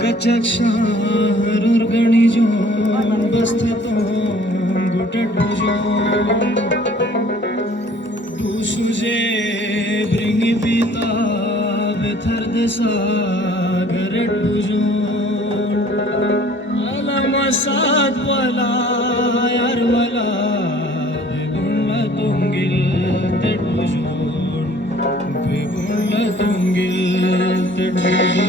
कचक्षार गणिजो बस्थतो गुटटुजो दूसुजे ब्रिंगी पीता बेथर देसा गरटुजो अलमसात वला यार वला बेगुण तुंगिल तेटुजो बेगुण तुंगिल तेटुजो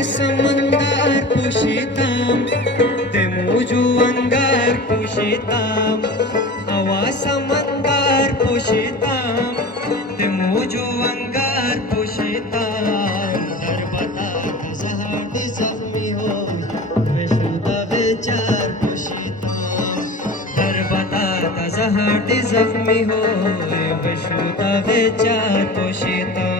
समंदर कुशिताम ते मोजू अंगार कुशिताम हवा समंदर कुशिताम ते मोजू अंगार कुशिताम दरबता जहाटी जख्मी हो विशुद्ध विचार कुशिताम दरबता जहाटी जख्मी हो विशुद्ध विचार कुशिताम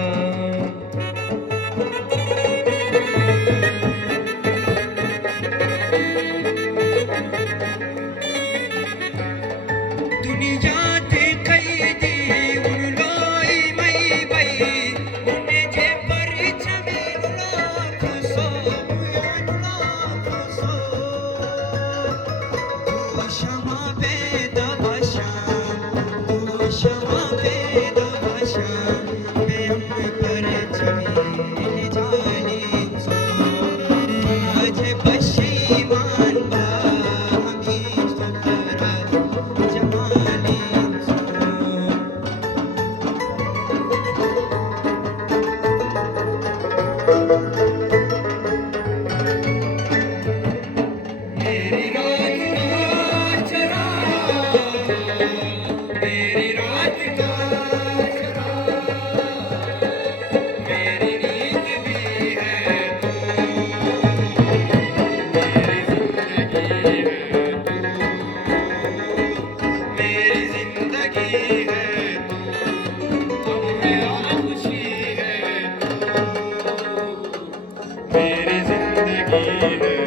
मेरी जिंदगी है